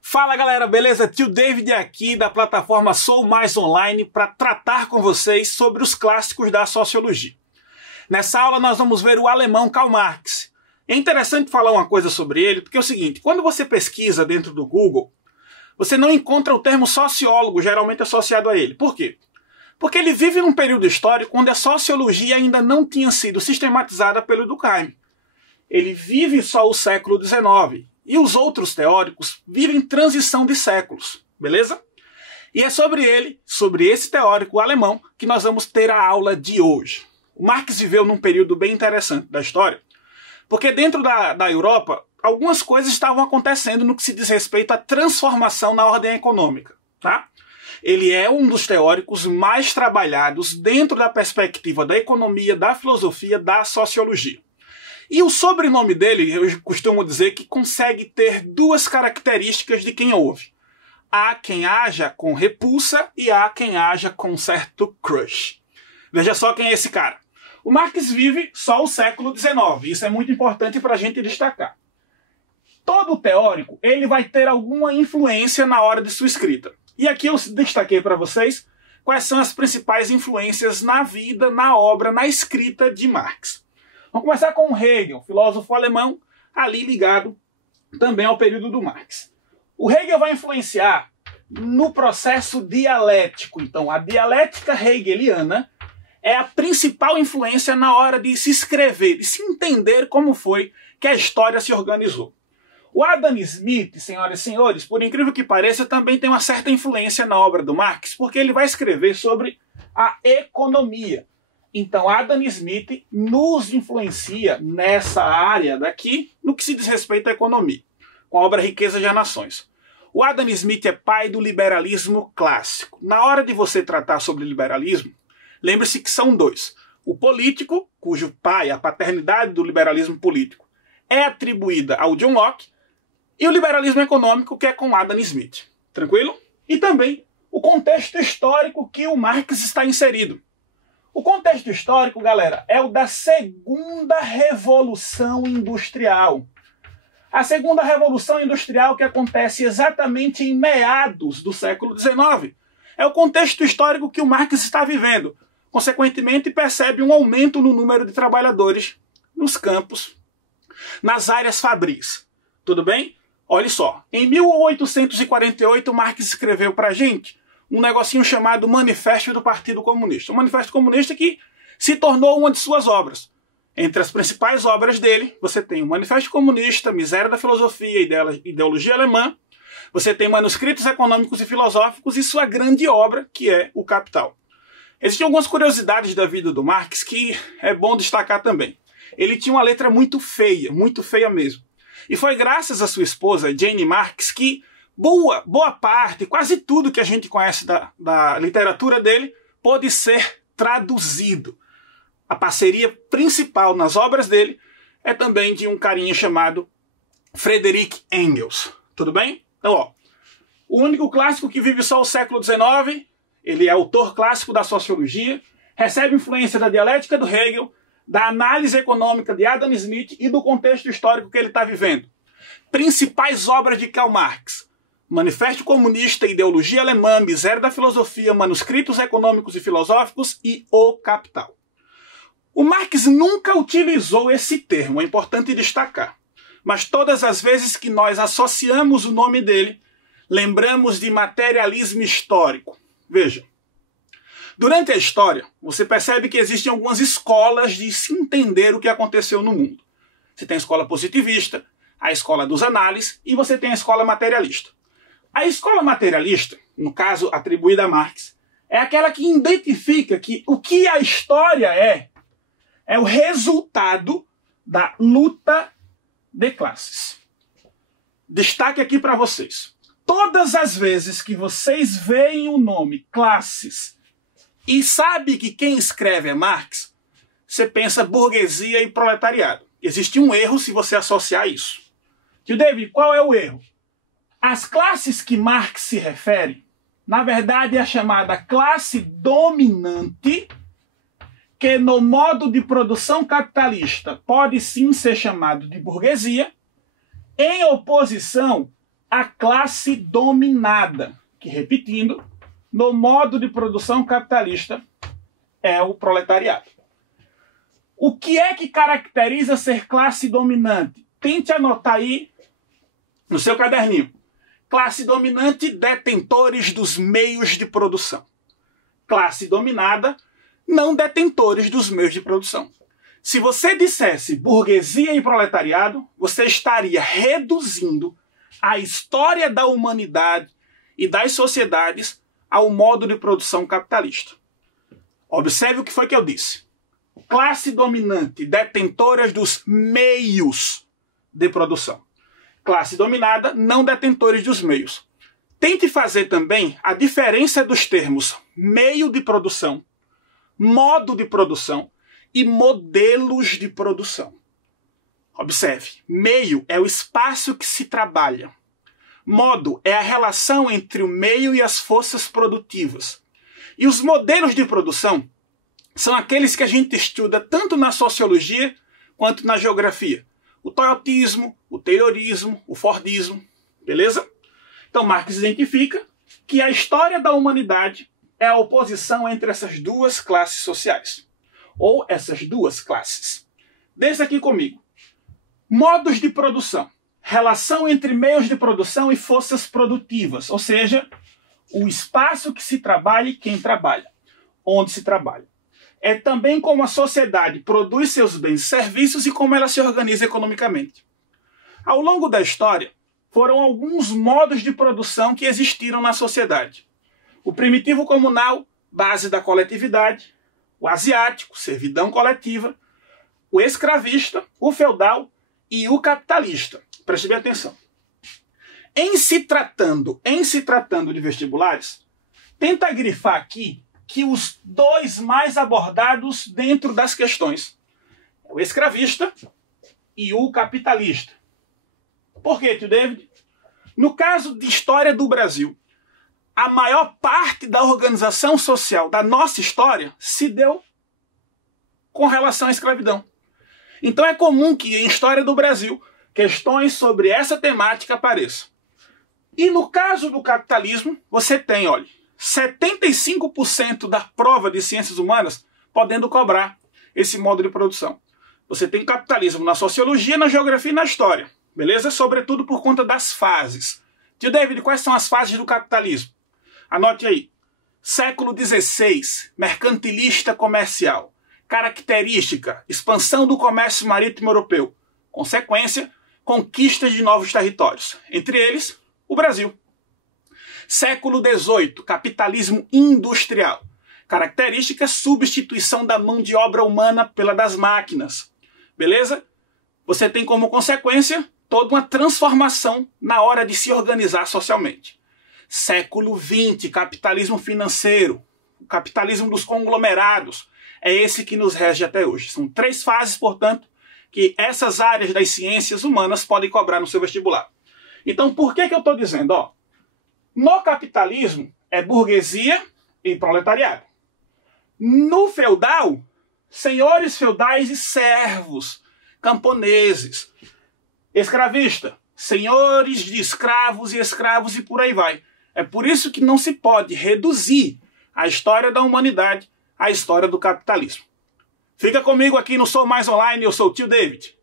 Fala galera, beleza? Tio David aqui da plataforma Sou Mais Online para tratar com vocês sobre os clássicos da sociologia. Nessa aula nós vamos ver o alemão Karl Marx. É interessante falar uma coisa sobre ele, porque é o seguinte, quando você pesquisa dentro do Google, você não encontra o termo sociólogo geralmente associado a ele. Por quê? Porque ele vive num período histórico onde a sociologia ainda não tinha sido sistematizada pelo Durkheim. Ele vive só o século XIX. E os outros teóricos vivem transição de séculos, beleza? E é sobre ele, sobre esse teórico alemão, que nós vamos ter a aula de hoje. O Marx viveu num período bem interessante da história, porque dentro da Europa, algumas coisas estavam acontecendo no que se diz respeito à transformação na ordem econômica, tá? Ele é um dos teóricos mais trabalhados dentro da perspectiva da economia, da filosofia, da sociologia. E o sobrenome dele, eu costumo dizer que consegue ter duas características de quem ouve. Há quem haja com repulsa e há quem haja com certo crush. Veja só quem é esse cara. O Marx vive só o século XIX. Isso é muito importante para a gente destacar. Todo teórico ele vai ter alguma influência na hora de sua escrita. E aqui eu destaquei para vocês quais são as principais influências na vida, na obra, na escrita de Marx. Vamos começar com Hegel, filósofo alemão, ali ligado também ao período do Marx. O Hegel vai influenciar no processo dialético. Então, a dialética hegeliana é a principal influência na hora de se escrever, de se entender como foi que a história se organizou. O Adam Smith, senhoras e senhores, por incrível que pareça, também tem uma certa influência na obra do Marx, porque ele vai escrever sobre a economia. Então, Adam Smith nos influencia nessa área daqui, no que se diz respeito à economia, com a obra Riqueza das Nações. O Adam Smith é pai do liberalismo clássico. Na hora de você tratar sobre liberalismo, lembre-se que são dois. O político, cujo pai, a paternidade do liberalismo político, é atribuída ao John Locke, e o liberalismo econômico, que é com Adam Smith. Tranquilo? E também o contexto histórico que o Marx está inserido. O contexto histórico, galera, é o da Segunda Revolução Industrial. A Segunda Revolução Industrial que acontece exatamente em meados do século XIX. É o contexto histórico que o Marx está vivendo. Consequentemente, percebe um aumento no número de trabalhadores nos campos, nas áreas fabris. Tudo bem? Olha só, em 1848, Marx escreveu para a gente um negocinho chamado Manifesto do Partido Comunista. Um manifesto comunista que se tornou uma de suas obras. Entre as principais obras dele, você tem o Manifesto Comunista, Miséria da Filosofia, Ideologia Alemã, você tem manuscritos econômicos e filosóficos e sua grande obra, que é o Capital. Existem algumas curiosidades da vida do Marx que é bom destacar também. Ele tinha uma letra muito feia mesmo. E foi graças à sua esposa, Jane Marx, que boa parte, quase tudo que a gente conhece da literatura dele pode ser traduzido. A parceria principal nas obras dele é também de um carinha chamado Friedrich Engels. Tudo bem? Então, ó, o único clássico que vive só o século XIX, ele é autor clássico da sociologia, recebe influência da dialética do Hegel, da análise econômica de Adam Smith e do contexto histórico que ele está vivendo. Principais obras de Karl Marx: Manifesto Comunista, Ideologia Alemã, Miséria da Filosofia, Manuscritos Econômicos e Filosóficos e O Capital. O Marx nunca utilizou esse termo, é importante destacar. Mas todas as vezes que nós associamos o nome dele, lembramos de materialismo histórico. Veja, durante a história, você percebe que existem algumas escolas de se entender o que aconteceu no mundo. Você tem a escola positivista, a escola dos análises e você tem a escola materialista. A escola materialista, no caso atribuída a Marx, é aquela que identifica que o que a história é o resultado da luta de classes. Destaque aqui para vocês. Todas as vezes que vocês veem o nome classes e sabe que quem escreve é Marx, você pensa burguesia e proletariado. Existe um erro se você associar isso. Tio David, qual é o erro? As classes que Marx se refere, na verdade, é a chamada classe dominante, que no modo de produção capitalista pode sim ser chamado de burguesia, em oposição a classe dominada, que, repetindo, no modo de produção capitalista, é o proletariado. O que é que caracteriza ser classe dominante? Tente anotar aí no seu caderninho. Classe dominante, detentores dos meios de produção. Classe dominada, não detentores dos meios de produção. Se você dissesse burguesia e proletariado, você estaria reduzindo a história da humanidade e das sociedades ao modo de produção capitalista. Observe o que foi que eu disse. Classe dominante, detentoras dos meios de produção. Classe dominada, não detentores dos meios. Tente fazer também a diferença dos termos meio de produção, modo de produção e modelos de produção. Observe, meio é o espaço que se trabalha. Modo é a relação entre o meio e as forças produtivas. E os modelos de produção são aqueles que a gente estuda tanto na sociologia quanto na geografia. O toyotismo, o taylorismo, o fordismo, beleza? Então Marx identifica que a história da humanidade é a oposição entre essas duas classes sociais. Ou essas duas classes. Desde aqui comigo. Modos de produção. Relação entre meios de produção e forças produtivas. Ou seja, o espaço que se trabalha e quem trabalha. Onde se trabalha. É também como a sociedade produz seus bens e serviços e como ela se organiza economicamente. Ao longo da história, foram alguns modos de produção que existiram na sociedade. O primitivo comunal, base da coletividade, o asiático, servidão coletiva, o escravista, o feudal e o capitalista. Preste bem atenção. Em se tratando de vestibulares, tenta grifar aqui que os dois mais abordados dentro das questões é o escravista e o capitalista. Por quê, tio David? No caso de história do Brasil, a maior parte da organização social da nossa história se deu com relação à escravidão. Então é comum que em história do Brasil questões sobre essa temática apareçam. E no caso do capitalismo, você tem, olha, 75% da prova de ciências humanas podendo cobrar esse modo de produção. Você tem capitalismo na sociologia, na geografia e na história. Beleza? Sobretudo por conta das fases. Tio David, quais são as fases do capitalismo? Anote aí. Século XVI, mercantilista comercial. Característica, expansão do comércio marítimo europeu. Consequência, conquista de novos territórios. Entre eles, o Brasil. Século XVIII, capitalismo industrial. Característica, substituição da mão de obra humana pela das máquinas. Beleza? Você tem como consequência toda uma transformação na hora de se organizar socialmente. Século XX, capitalismo financeiro. O capitalismo dos conglomerados. É esse que nos rege até hoje. São 3 fases, portanto, que essas áreas das ciências humanas podem cobrar no seu vestibular. Então, por que eu estou dizendo? Ó, no capitalismo, é burguesia e proletariado. No feudal, senhores feudais e servos, camponeses. Escravista, senhores de escravos e por aí vai. É por isso que não se pode reduzir a história da humanidade à história do capitalismo. Fica comigo aqui no Sou Mais Online, eu sou o tio David.